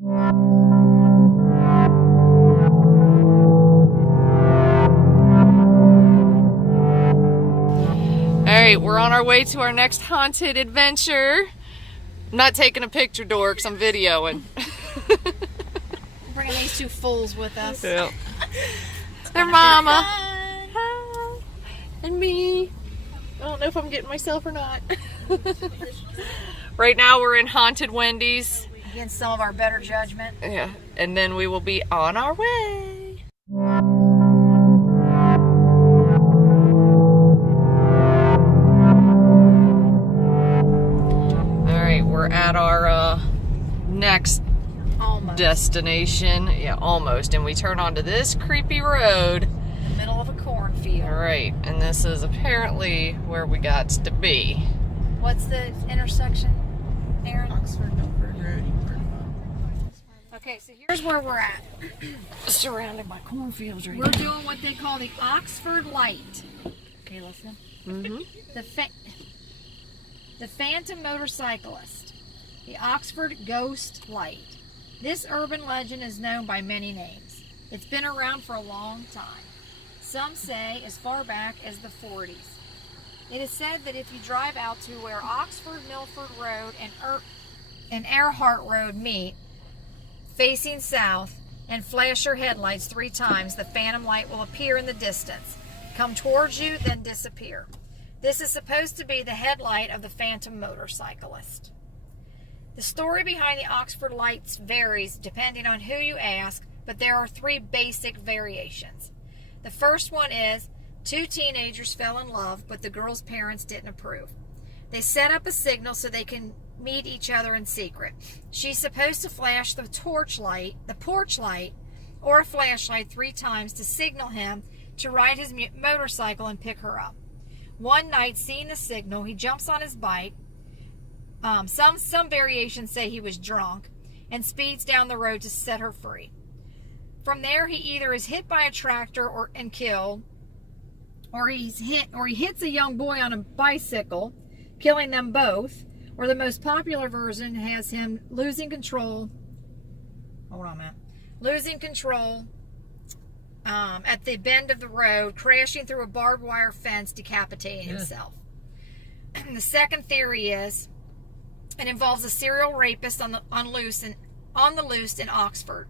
Alright, we're on our way to our next haunted adventure. I'm not taking a picture, dorks, I'm videoing. We're bringing these two fools with us. Yeah. Their mama. Hi. And me. I don't know if I'm getting myself or not. Right now we're in Haunted Wendy's. Against some of our better judgment. Yeah, and then we will be on our way. Alright, we're at our next destination. Yeah, almost. And we turn onto this creepy road. In the middle of a cornfield. Alright, and this is apparently where we got to be. What's the intersection, Aaron? Oxford, Milford Road. Okay, so here's where we're at. Surrounded by cornfields right We're now. doing what they call the Oxford Light. Okay, listen. Mm-hmm. The Phantom Motorcyclist. The Oxford Ghost Light. This urban legend is known by many names. It's been around for a long time. Some say as far back as the 40s. It is said that if you drive out to where Oxford Milford Road and Earhart Road meet, facing south, and flash your headlights 3 times, the phantom light will appear in the distance, come towards you, then disappear. This is supposed to be the headlight of the phantom motorcyclist. The story behind the Oxford lights varies depending on who you ask, but there are 3 basic variations. The first one is 2 teenagers fell in love, but the girl's parents didn't approve. They set up a signal so they can meet each other in secret. She's supposed to flash the porch light, or a flashlight 3 times to signal him to ride his motorcycle and pick her up. One night, seeing the signal, he jumps on his bike. Some variations say he was drunk and speeds down the road to set her free. From there, he either is hit by a tractor and killed, or he hits a young boy on a bicycle, killing them both. Or the most popular version has him losing control. Hold on a minute. Losing control at the bend of the road, crashing through a barbed wire fence, decapitating himself. The second theory is it involves a serial rapist on the loose in Oxford.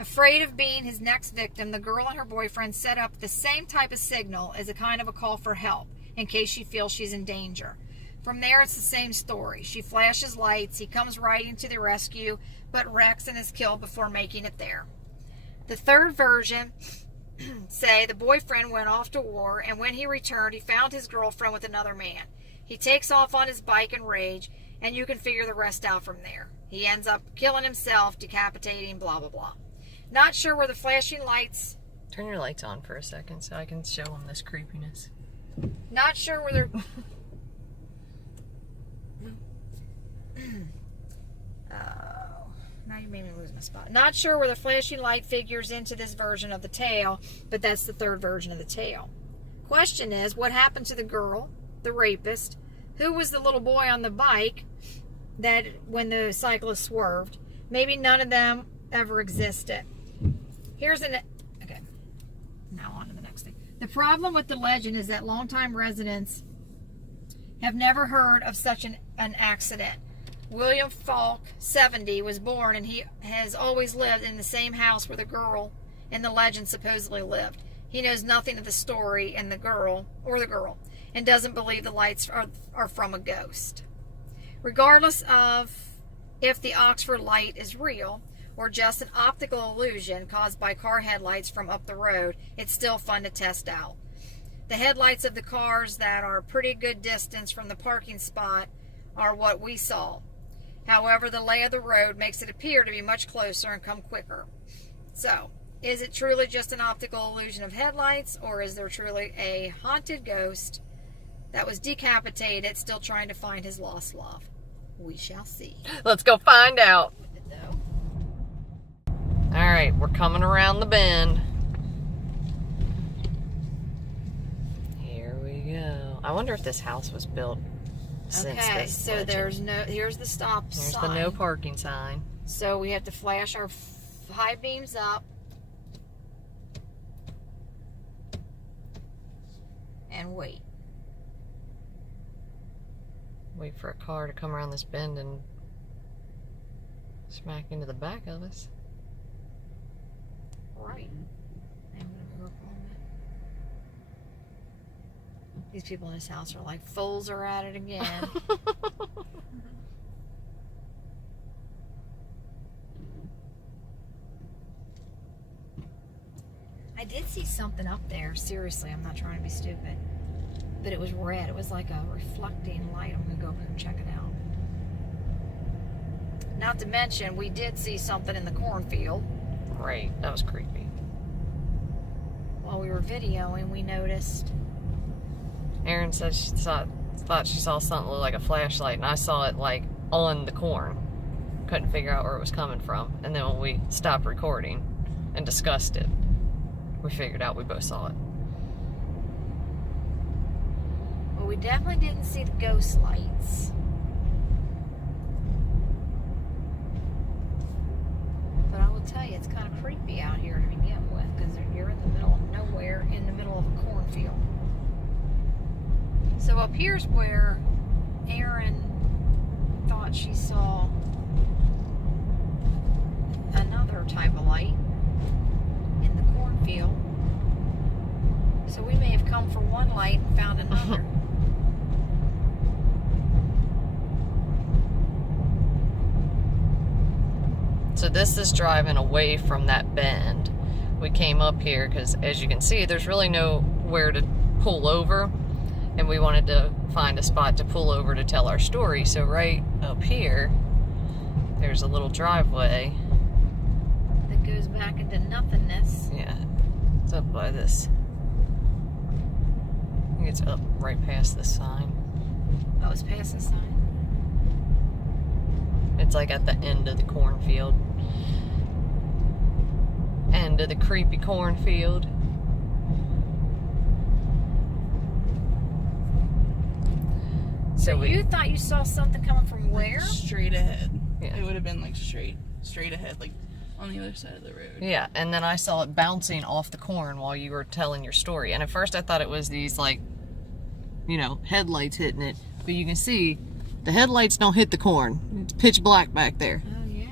Afraid of being his next victim, the girl and her boyfriend set up the same type of signal as a kind of a call for help in case she feels she's in danger. From there, it's the same story. She flashes lights, he comes riding to the rescue, but wrecks and is killed before making it there. The third version say the boyfriend went off to war, and when he returned, he found his girlfriend with another man. He takes off on his bike in rage, and you can figure the rest out from there. He ends up killing himself, decapitating, blah, blah, blah. Not sure where the flashing lights... Turn your lights on for a second so I can show them this creepiness. Not sure where they're... Now you made me lose my spot. Not sure where the flashing light figures into this version of the tale, but that's the third version of the tale. Question is, what happened to the girl, the rapist? Who was the little boy on the bike that when the cyclist swerved? Maybe none of them ever existed. Okay. Now on to the next thing. The problem with the legend is that longtime residents have never heard of such an accident. William Falk, 70, was born, and he has always lived in the same house where the girl in the legend supposedly lived. He knows nothing of the story and the girl, and doesn't believe the lights are from a ghost. Regardless of if the Oxford light is real or just an optical illusion caused by car headlights from up the road, it's still fun to test out. The headlights of the cars that are a pretty good distance from the parking spot are what we saw. However, the lay of the road makes it appear to be much closer and come quicker. So, is it truly just an optical illusion of headlights, or is there truly a haunted ghost that was decapitated still trying to find his lost love? We shall see. Let's go find out. Alright, we're coming around the bend. Here we go. I wonder if this house was built since Okay, this so legend. here's the stop sign. There's the no parking sign. So we have to flash our high beams up and wait. Wait for a car to come around this bend and smack into the back of us. Right. I'm gonna go up on that. These people in this house are like, fools are at it again. I did see something up there. Seriously, I'm not trying to be stupid. But it was red. It was like a reflecting light. I'm going to go up here and check it out. Not to mention, we did see something in the cornfield. Right, that was creepy. While we were videoing, we noticed. Erin said she thought she saw something look like a flashlight, and I saw it like on the corn. Couldn't figure out where it was coming from. And then when we stopped recording and discussed it, we figured out we both saw it. Well, we definitely didn't see the ghost lights. But I will tell you, it's kind of creepy out here to begin with, because you're in the middle of nowhere, in the middle of a cornfield. So up here's where Erin thought she saw another type of light in the cornfield. So we may have come for one light and found another. So this is driving away from that bend. We came up here because, as you can see, there's really nowhere to pull over, and we wanted to find a spot to pull over to tell our story. So right up here, there's a little driveway That goes back into nothingness. Yeah, it's up by this. I think it's up right past this sign. Oh, it's past the sign. It's like at the end of the cornfield. End of the creepy cornfield. So you thought you saw something coming from where? Straight ahead. Yeah. It would have been like straight ahead, like on the other side of the road. Yeah, and then I saw it bouncing off the corn while you were telling your story. And at first I thought it was these, like, you know, headlights hitting it. But you can see the headlights don't hit the corn. It's pitch black back there. Oh, yeah.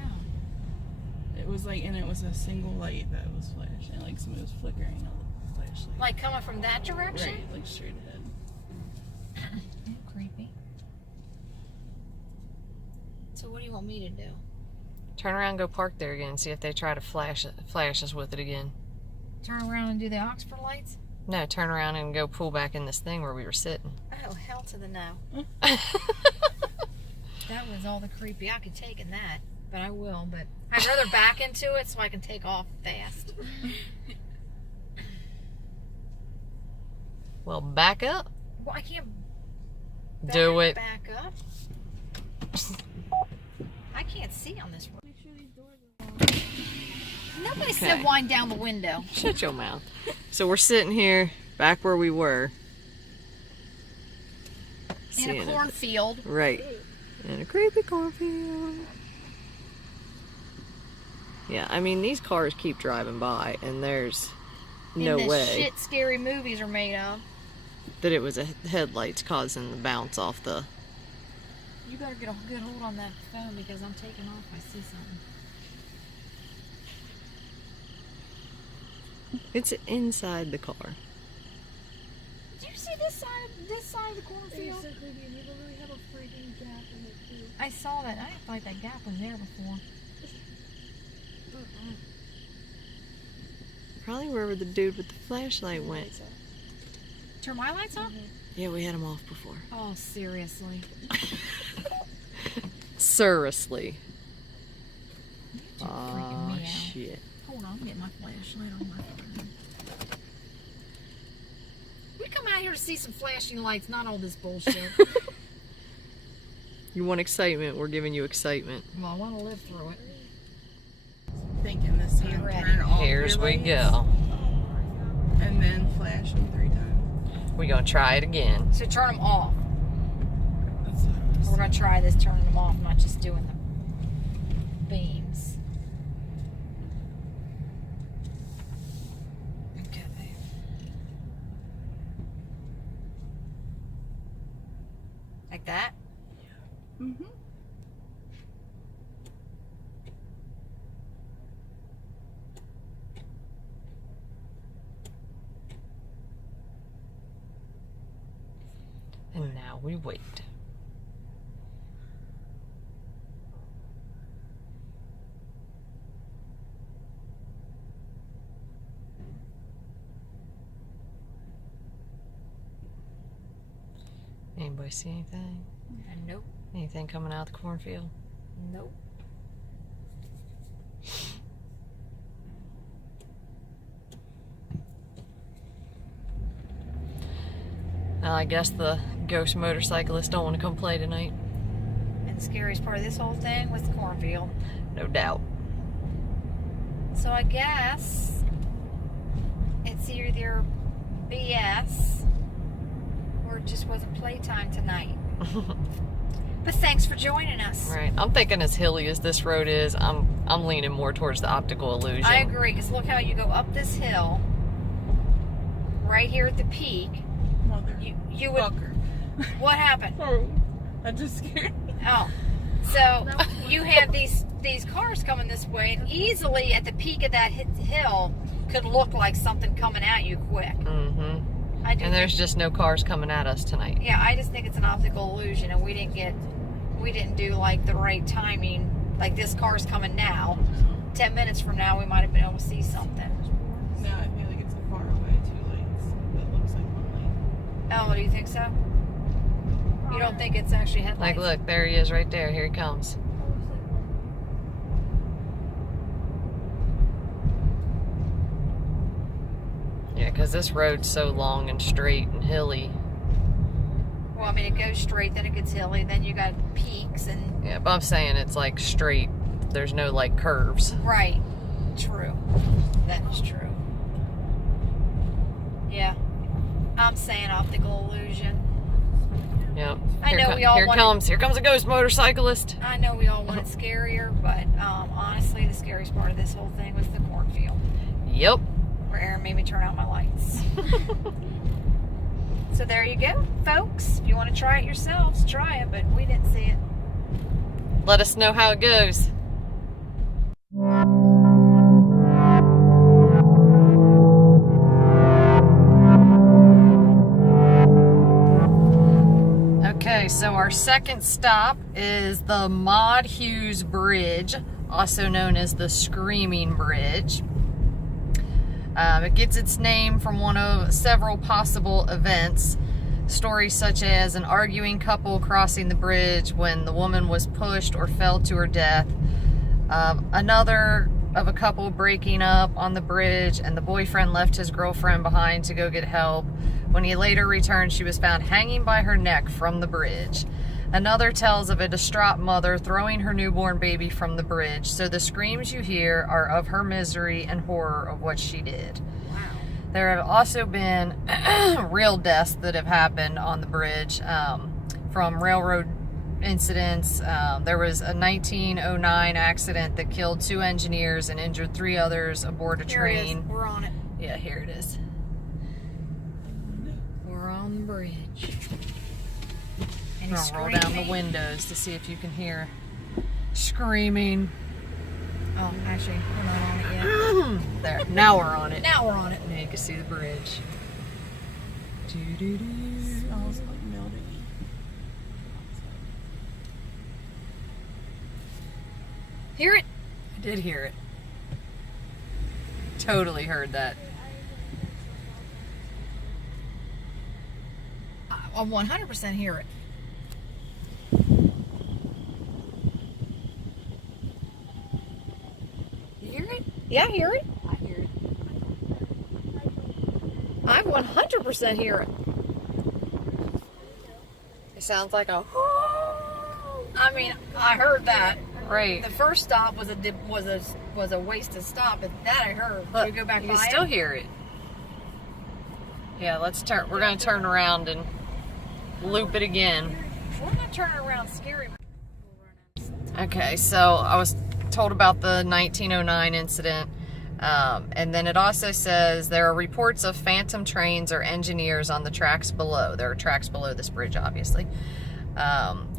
It was like, and it was a single light that was flashing, like somebody was flickering a flashlight. Like coming from that direction? Right, like straight ahead. Creepy. So what do you want me to do? Turn around and go park there again and see if they try to flash us with it again. Turn around and do the Oxford lights? No, turn around and go pull back in this thing where we were sitting. Oh, hell to the no. That was all the creepy. I could take in that, but I will. But I'd rather back into it so I can take off fast. Well, back up. Well, I can't Do it. back up. I can't see on this road. Nobody said Okay. wind down the window. Shut your mouth. So we're sitting here, back where we were. In Seeing a it. cornfield. Right. In a creepy cornfield. Yeah, I mean, these cars keep driving by, and there's no in the way shit scary movies are made of. that it was a headlights causing the bounce off the... You better get a good hold on that phone because I'm taking off if I see something. It's inside the car. Did you see this side of the cornfield? I saw that. I didn't feel like that gap was there before. Probably wherever the dude with the flashlight went. Turn my lights off? Yeah, we had them off before. Oh, seriously. Seriously. You're freaking Oh, me out. shit. Hold on, I'm getting my flashlight on my phone. We come out here to see some flashing lights, not all this bullshit. You want excitement, we're giving you excitement. Well, I want to live through it. Thinking this Get time, ready. turn all Here's your we lights, go. and then flash them 3 times. We're gonna try it again. So turn them off. That's what I was We're going to try this turning them off, not just doing the beam. like that. Mm-hmm. And now we wait. Anybody see anything? Nope. Anything coming out of the cornfield? Nope. I guess the ghost motorcyclists don't want to come play tonight. And the scariest part of this whole thing was the cornfield. No doubt. So I guess it's either BS or it just wasn't playtime tonight. But thanks for joining us. Right. I'm thinking as hilly as this road is, I'm leaning more towards the optical illusion. I agree, because look how you go up this hill, right here at the peak. Mother. You would. Fucker. What happened? Oh, I just scared me. Oh, so you have these cars coming this way, and easily at the peak of that hill could look like something coming at you quick. Mm-hmm. And there's just no cars coming at us tonight. Yeah, I just think it's an optical illusion, and we didn't do like the right timing. Like this car's coming now. 10 minutes from now, we might have been able to see something. No, I feel like it's far away. 2 lights. It looks like 1 light. Oh, do you think so? You don't think it's actually headlights? Like, look, there he is right there. Here he comes. Yeah, because this road's so long and straight and hilly. Well, I mean, it goes straight, then it gets hilly, then you got peaks and... Yeah, but I'm saying it's like straight. There's no like curves. Right. True. That is true. Yeah. I'm saying optical illusion. Yep. I know we all here wanted- Here comes a ghost motorcyclist. I know we all want it scarier, but honestly, the scariest part of this whole thing was the cornfield, Yep. where Aaron made me turn out my lights. So there you go, folks. If you want to try it yourselves, try it, but we didn't see it. Let us know how it goes. Okay, so our second stop is the Maud Hughes Bridge, also known as the Screaming Bridge. It gets its name from one of several possible events. Stories such as an arguing couple crossing the bridge when the woman was pushed or fell to her death. Another of a couple breaking up on the bridge and the boyfriend left his girlfriend behind to go get help. When he later returned, she was found hanging by her neck from the bridge. Another tells of a distraught mother throwing her newborn baby from the bridge. So the screams you hear are of her misery and horror of what she did. Wow. There have also been real deaths that have happened on the bridge from railroad incidents. There was a 1909 accident that killed 2 engineers and injured 3 others aboard a train. Here it is. We're on it. Yeah, here it is. We're on the bridge. And I'm he's gonna roll down the screaming. windows to see if you can hear screaming. Oh, actually, we're not on it yet. There, now we're on it. Now we're on it. Now you can see the bridge. Smells like mildew. Hear it? I did hear it. Totally heard that. I 100% hear it. You hear it? Yeah, I hear it. I hear it. I 100% hear it. It sounds like a I mean, I heard that. right. The first stop was a wasted stop, but that I heard. Should we go back you by can still it? hear it. Yeah, let's turn. We're gonna turn around and loop it again. We're not turning around scary. Okay, so I was told about the 1909 incident, and then it also says there are reports of phantom trains or engineers on the tracks below. There are tracks below this bridge, obviously.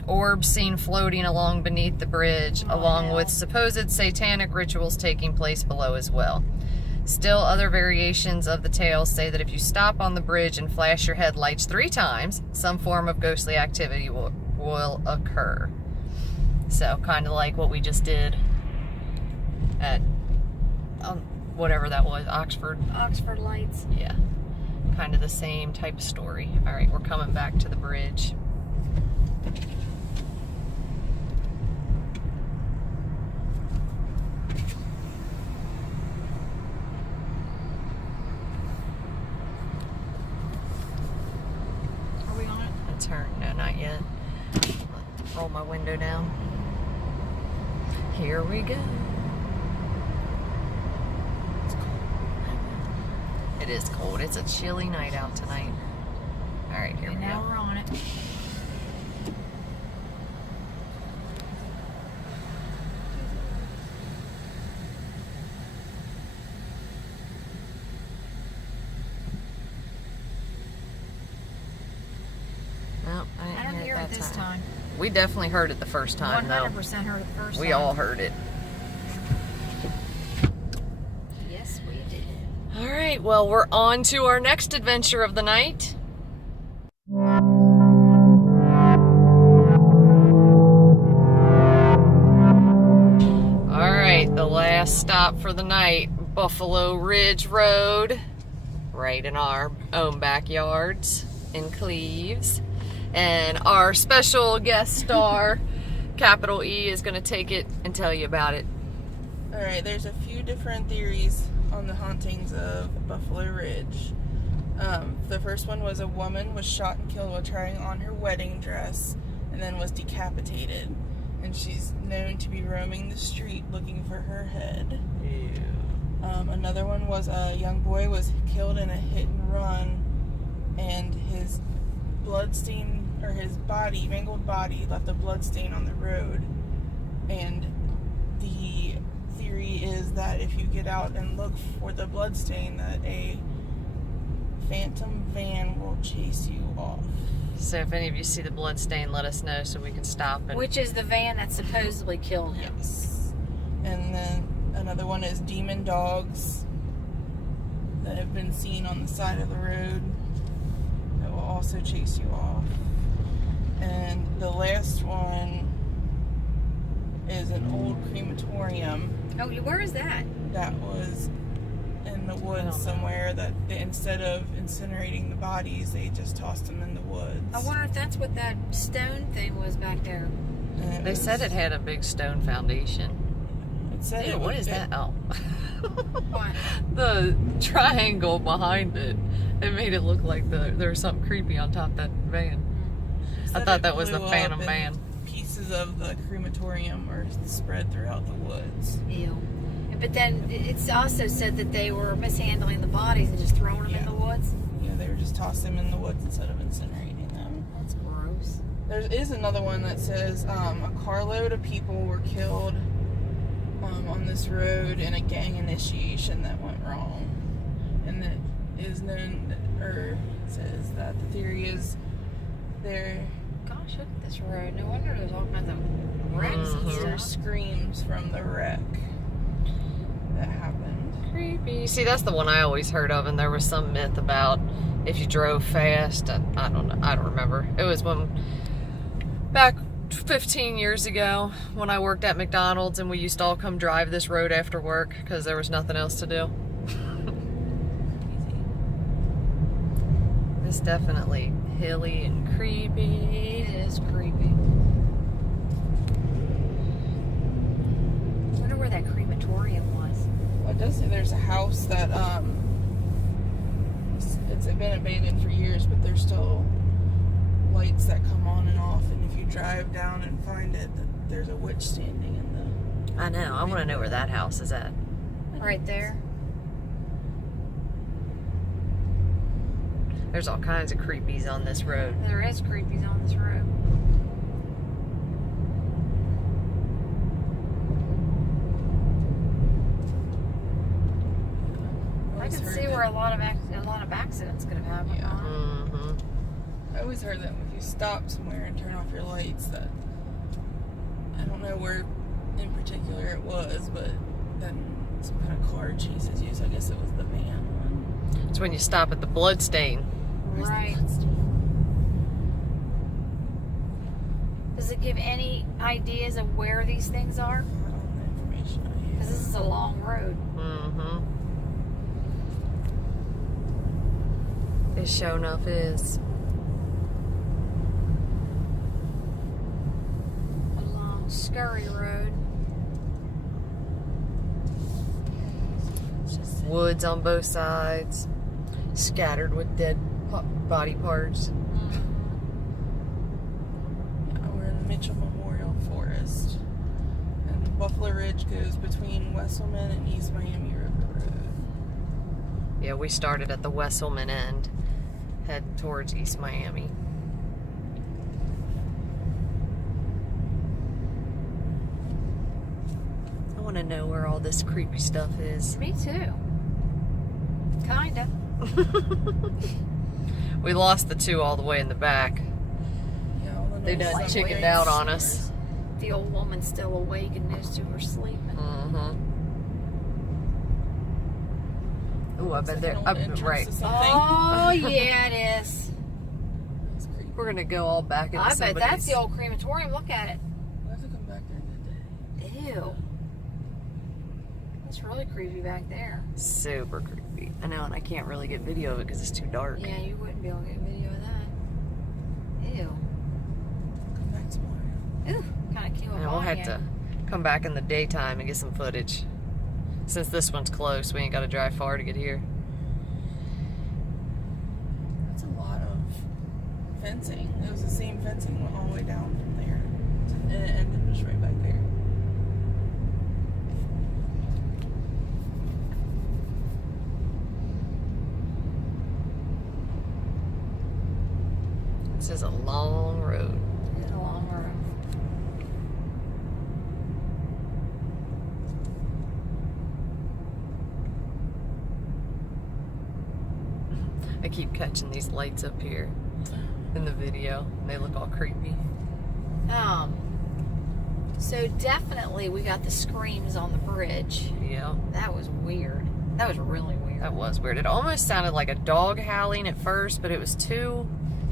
Orbs seen floating along beneath the bridge, along with supposed satanic rituals taking place below as well. Still, other variations of the tale say that if you stop on the bridge and flash your headlights 3 times, some form of ghostly activity will occur. So, kind of like what we just did at whatever that was, Oxford Lights. Yeah, kind of the same type of story. All right, we're coming back to the bridge. Are we on it? It's her. No, not yet. Roll my window down. Here we go. It's cold. It is cold. It's a chilly night out tonight. All right, here we go. Now we're on it. Nope, I don't hear it this time. We definitely heard it the first time, though. 100% heard it the first time. We all heard it. Yes, we did. All right, well, we're on to our next adventure of the night. All right, the last stop for the night, Buffalo Ridge Road, right in our own backyards in Cleves. And our special guest star, Capital E, is going to take it and tell you about it. Alright, there's a few different theories on the hauntings of Buffalo Ridge. The first one was a woman was shot and killed while trying on her wedding dress and then was decapitated. And she's known to be roaming the street looking for her head. Ew. Another one was a young boy was killed in a hit and run, and his bloodstain, or his body, mangled body, left a bloodstain on the road. And the theory is that if you get out and look for the bloodstain, that a phantom van will chase you off. So if any of you see the blood stain, let us know so we can stop and... Which is the van that supposedly killed him. Yes. And then another one is demon dogs that have been seen on the side of the road that will also chase you off. And the last one is an old crematorium Oh, where is that? that was in the I don't woods know. somewhere, that they, instead of incinerating the bodies, they just tossed them in the woods. I wonder if that's what that stone thing was back there. And They said it had a big stone foundation. It said Ew, it what would is fit- that? Oh. What? The triangle behind it. It made it look like there was something creepy on top of that van. It I said thought it that was the blew up Phantom and van. Pieces of the crematorium are spread throughout the woods. Ew. But then it's also said that they were mishandling the bodies and just throwing them in the woods. Yeah, they were just tossing them in the woods instead of incinerating them. That's gross. There is another one that says a carload of people were killed on this road in a gang initiation that went wrong. And that is known, or says that the theory is there Gosh, look at this road. No wonder there's all kinds of wrecks and hear stuff. screams from the wreck that happened. Creepy. See, that's the one I always heard of, and there was some myth about if you drove fast. And I don't know. I don't remember. It was back 15 years ago when I worked at McDonald's, and we used to all come drive this road after work because there was nothing else to do. It's definitely hilly and creepy. It is creepy. I wonder where that crematorium was. Well, it does say there's a house that it's been abandoned for years, but there's still lights that come on and off. And if you drive down and find it, there's a witch standing in the. I know. I want to know where that house is at. Right there. There's all kinds of creepies on this road. There is creepies on this road. I can see where a lot of accidents could have happened. Yeah. huh? Mm-hmm. I always heard that if you stop somewhere and turn off your lights, that I don't know where in particular it was, but then some kind of car chases you. So I guess it was the van one. It's when you stop at the bloodstain. Right. Does it give any ideas of where these things are? Not all the information I have. Because this is a long road. Mm-hmm. It sure enough is. A long, scurry road. It's just Woods on both sides, scattered with dead body parts. yeah, we're in the Mitchell Memorial Forest, and Buffalo Ridge goes between Wesselman and East Miami River Road. Yeah, we started at the Wesselman end, head towards East Miami. I want to know where all this creepy stuff is. Me too. Kinda. We lost the two all the way in the back. Yeah, all the They noise done on chickened waves. out on us. The old woman's still awake and those two are sleeping. Mm-hmm. Ooh, I Looks bet like they're an old up entrance right. to something. Oh, yeah, it is. That's creepy. We're gonna go all back into I bet somebody's. that's the old crematorium. Look at it. We'll have to come back there today. Ew. It's really creepy back there. Super creepy. I know, and I can't really get video of it because it's too dark. Yeah, you wouldn't be able to get a video of that. Ew. Come back tomorrow. Ooh, kind of cute. And we'll have to come back in the daytime and get some footage. Since this one's close, we ain't got to drive far to get here. That's a lot of fencing. It was the same fencing went all the way down from there. And it ended just right back there. This is a long road. It's a long road. I keep catching these lights up here in the video. And they look all creepy. So definitely we got the screams on the bridge. Yeah, That was weird. That was really weird. that was weird. It almost sounded like a dog howling at first, but it was too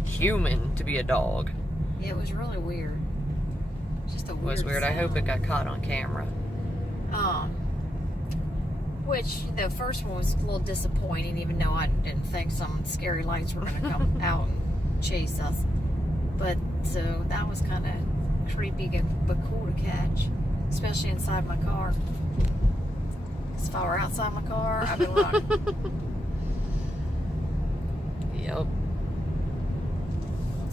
human to be a dog. Yeah, it was really weird. Just a It weird was weird. I hope it sound. got caught on camera. Which the first one was a little disappointing, even though I didn't think some scary lights were going to come out and chase us. But so that was kind of creepy, but cool to catch, especially inside my car. 'Cause if I were outside my car, I'd be running. Yep.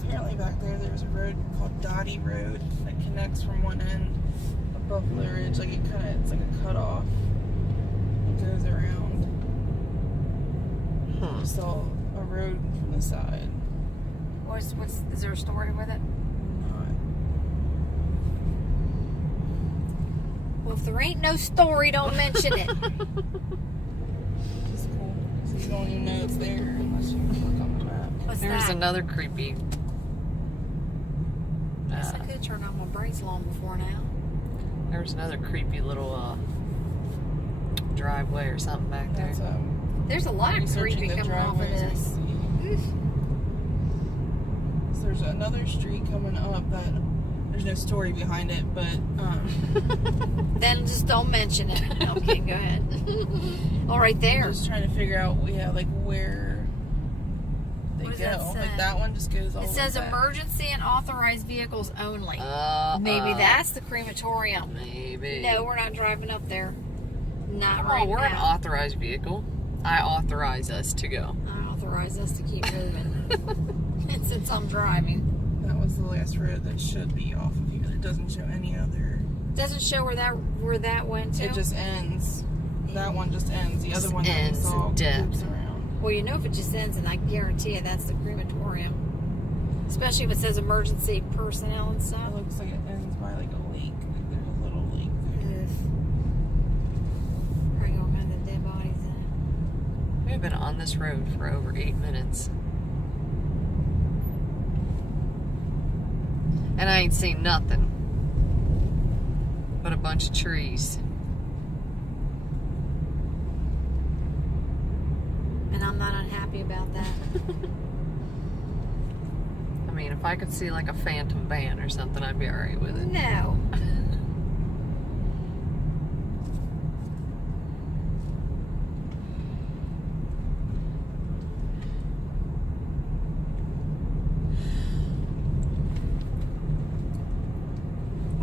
Apparently back there's a road called Dottie Road that connects from one end of Buffalo Ridge. Like it's like a cutoff. It goes around. Just saw a road from the side. Is there a story with it? Not. Well, if there ain't no story, don't mention it. Just cool. So you don't even know it's there unless you look on the map. What's There's that? another creepy. Guess I could turn on my brakes long before now. There's another creepy little driveway or something back there. That's There's a lot of researching creepy the coming off of driveways we this. see. Oof. So there's another street coming up that there's no story behind it, but Then just don't mention it. Okay, go ahead. All right, I'm there. just trying to figure out like where they What does go. that say? Like that one just goes all It the says way back. emergency and authorized vehicles only. Maybe that's the crematorium. Maybe. No, we're not driving up there. Not Oh, right we're an now. authorized vehicle. I authorize us to go. I authorize us to keep moving. And since I'm driving. That was the last road that should be off of here. It doesn't show any other. Doesn't show where that went to. It just ends. That one just ends. The other Just one that we ends saw dead. loops around. Well, you know if it just ends, and I guarantee you that's the crematorium. Especially if it says emergency personnel and stuff. It looks like it ends by like a lake. Like there's a little lake there. Ugh. Probably all kinds of dead bodies in We've been on this road for over 8 minutes. And I ain't seen nothing but a bunch of trees. And I'm not unhappy about that. I mean, if I could see like a phantom van or something, I'd be alright with it. No.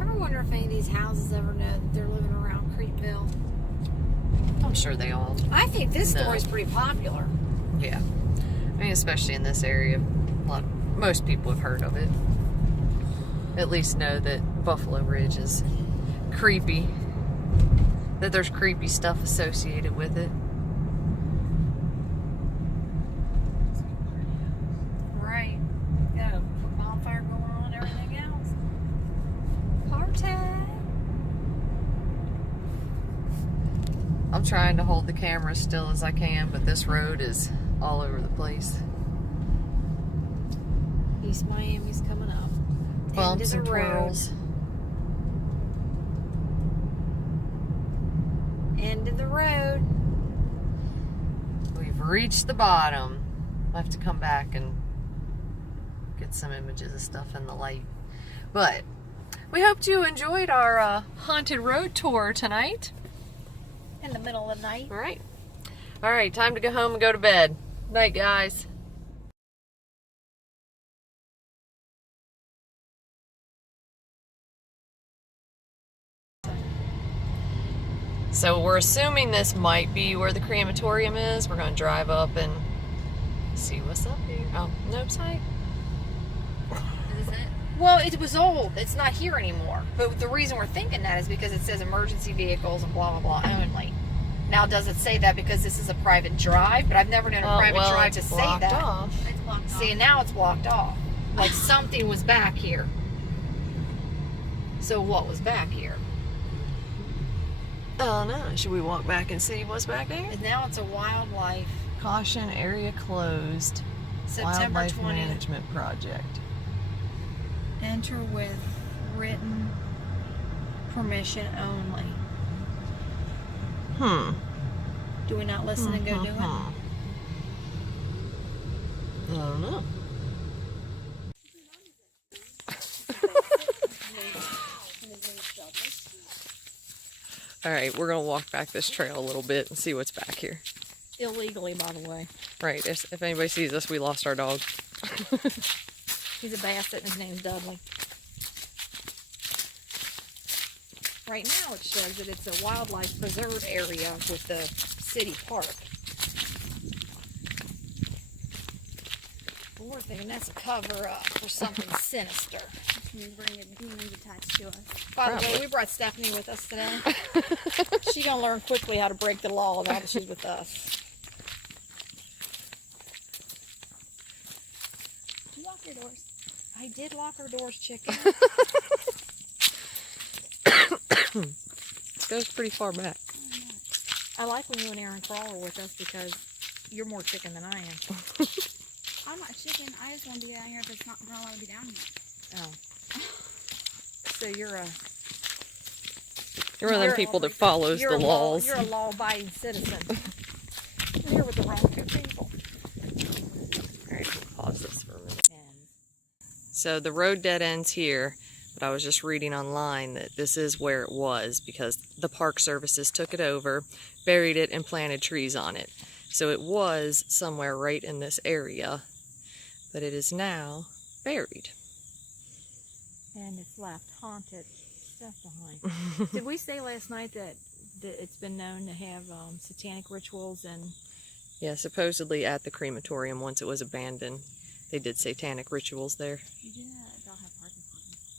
I wonder if any of these houses ever know that they're living around Creekville. I'm sure they all. I think this No. story's pretty popular. Yeah. I mean, especially in this area, most people have heard of it. At least know that Buffalo Ridge is creepy. That there's creepy stuff associated with it. Right. Got a bonfire going on and everything else. Party. I'm trying to hold the camera as still as I can, but this road is all over the place. East Miami's coming up. Bumps End and of the road. twirls. End of the road. We've reached the bottom. I'll have to come back and get some images of stuff in the light. But we hope you enjoyed our haunted road tour tonight. In the middle of the night. All right. All right, time to go home and go to bed. Night, guys. So we're assuming this might be where the crematorium is. We're going to drive up and see what's up here. Oh, no sight. Is it? Well, it was old. It's not here anymore. But the reason we're thinking that is because it says emergency vehicles and blah, blah, blah only. Now, does it say that because this is a private drive? But I've never known a private drive to it's say blocked that. off. It's blocked off. See, and now it's blocked off. Like something was back here. So what was back here? Oh no, should we walk back and see what's back there? And now it's a wildlife. Caution, area closed. September Wildlife 20th. Management Project. Enter with written permission only. Do we not listen and go do it? I don't know. All right, we're gonna walk back this trail a little bit and see what's back here. Illegally, by the way. Right, if anybody sees us, we lost our dog. He's a basset and his name's Dudley. Right now it shows that it's a wildlife preserve area with the city park. But we're thinking that's a cover up for something sinister. Can you bring a demons attached to us? By the way, Probably. we brought Stephanie with us today. She's gonna learn quickly how to break the law now that she's with us. Did you lock your doors? I did lock our doors, chicken. It goes pretty far back. I like when you and Aaron Crawl are with us because you're more chicken than I am. I'm not chicken. I just want to be down here if it's not going to let me be down here. Oh. So you're You're one of them You're- people that follows the laws. You're a law-abiding citizen. You're here with the wrong two people. All right, pause this for a minute. So the road dead ends here, but I was just reading online that this is where it was because the Park Services took it over, buried it, and planted trees on it. So it was somewhere right in this area, but it is now buried. And it's left haunted stuff behind. Did we say last night that it's been known to have satanic rituals and... Yeah, supposedly at the crematorium, once it was abandoned, they did satanic rituals there. You do that, they'll have parking spots.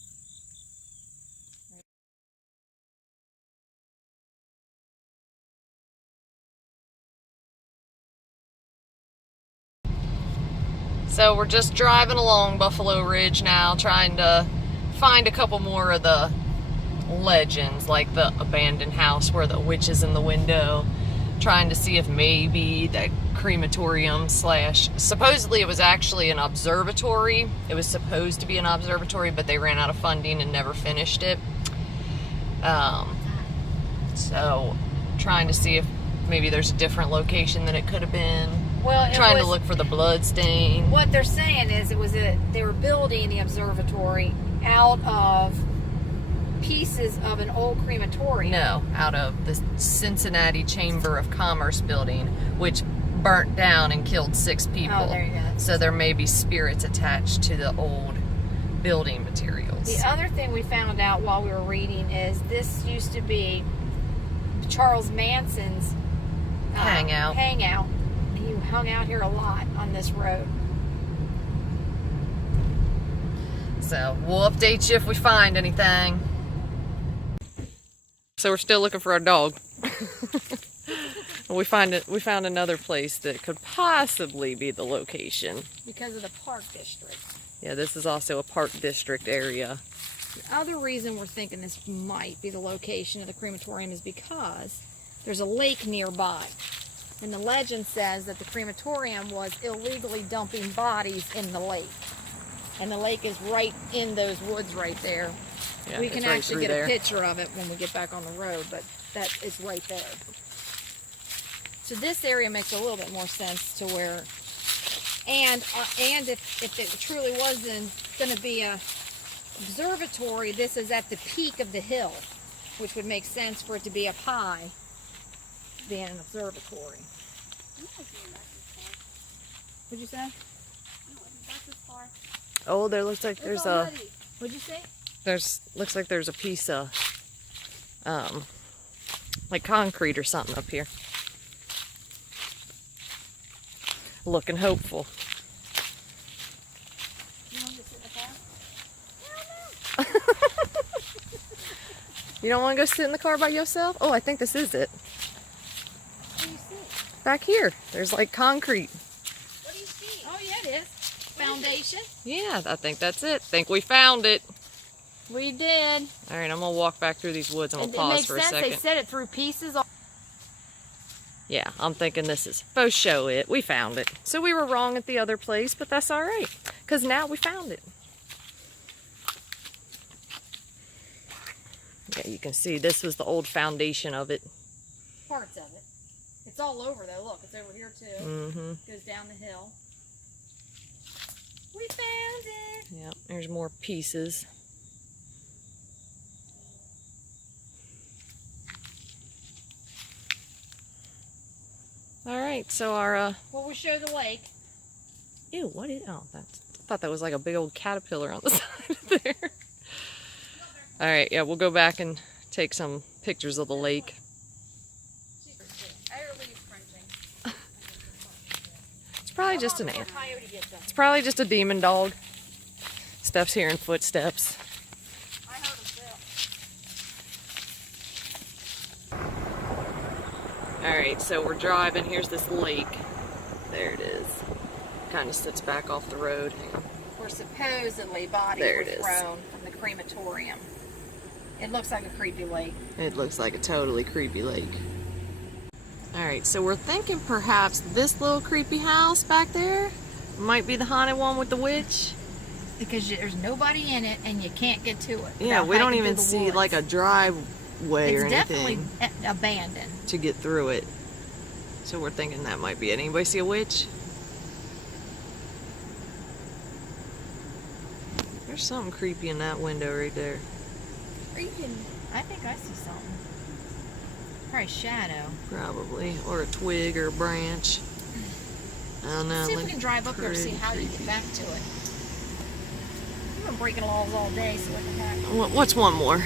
So we're just driving along Buffalo Ridge now, trying to find a couple more of the legends, like the abandoned house where the witch is in the window, trying to see if maybe that crematorium slash, supposedly it was actually an observatory. It was supposed to be an observatory, but they ran out of funding and never finished it. So trying to see if maybe there's a different location that it could have been. Well, Trying to look for the blood stain. What they're saying is they were building the observatory out of pieces of an old crematorium. No, out of the Cincinnati Chamber of Commerce building, which burnt down and killed 6 people. Oh, there you go. So there may be spirits attached to the old building materials. The other thing we found out while we were reading is this used to be Charles Manson's Hangout. He hung out here a lot on this road. So we'll update you if we find anything. So we're still looking for our dog. we found another place that could possibly be the location. Because of the park district. Yeah, this is also a park district area. The other reason we're thinking this might be the location of the crematorium is because there's a lake nearby. And the legend says that the crematorium was illegally dumping bodies in the lake. And the lake is right in those woods right there. Yeah, we can it's right actually through get there. a picture of it when we get back on the road, but that is right there. So this area makes a little bit more sense to where, and if it truly wasn't going to be a observatory, this is at the peak of the hill, which would make sense for it to be up high, being an observatory. What'd you say? Oh, there looks like there's a What'd you say? looks like there's a piece of like concrete or something up here. Looking hopeful. You want me to sit in the car? You don't want to go sit in the car by yourself? Oh, I think this is it. What do you see? Back here. There's like concrete. What do you see? Oh yeah, it is. Foundation. Yeah, I think that's it. Think we found it. We did. All right, I'm gonna walk back through these woods and we'll pause for a second. They set it through pieces. Yeah, I'm thinking this is faux show it. We found it. So we were wrong at the other place, but that's all right, because now we found it. Yeah, you can see this was the old foundation of it. Parts of it. It's all over though. Look, it's over here too. Mm-hmm. Goes down the hill. We found it. Yeah, there's more pieces. All right, so our Well, we show the lake. ew, what is? Oh, I thought that was like a big old caterpillar on the side of there. All right, yeah, we'll go back and take some pictures of the lake. It's probably just an ant. Coyote gets them. It's probably just a demon dog. Steps hearing footsteps. I heard him too. All right, so we're driving. Here's this lake. There it is. Kind of sits back off the road. Hang on. Where supposedly bodies There were it is. thrown from the crematorium. It looks like a creepy lake. It looks like a totally creepy lake. All right, so we're thinking perhaps this little creepy house back there might be the haunted one with the witch. Because there's nobody in it and you can't get to it. Yeah, without we don't hiking even through the see woods. like a driveway or It's definitely anything abandoned. to get through it. So we're thinking that might be it. Anybody see a witch? There's something creepy in that window right there. Or you can, I think I see something. Probably shadow. Probably. Or a twig or a branch. I don't know. See if we like can drive up there and see pretty how you creepy. get back to it. We've been breaking laws all day, so what the heck? What's one more?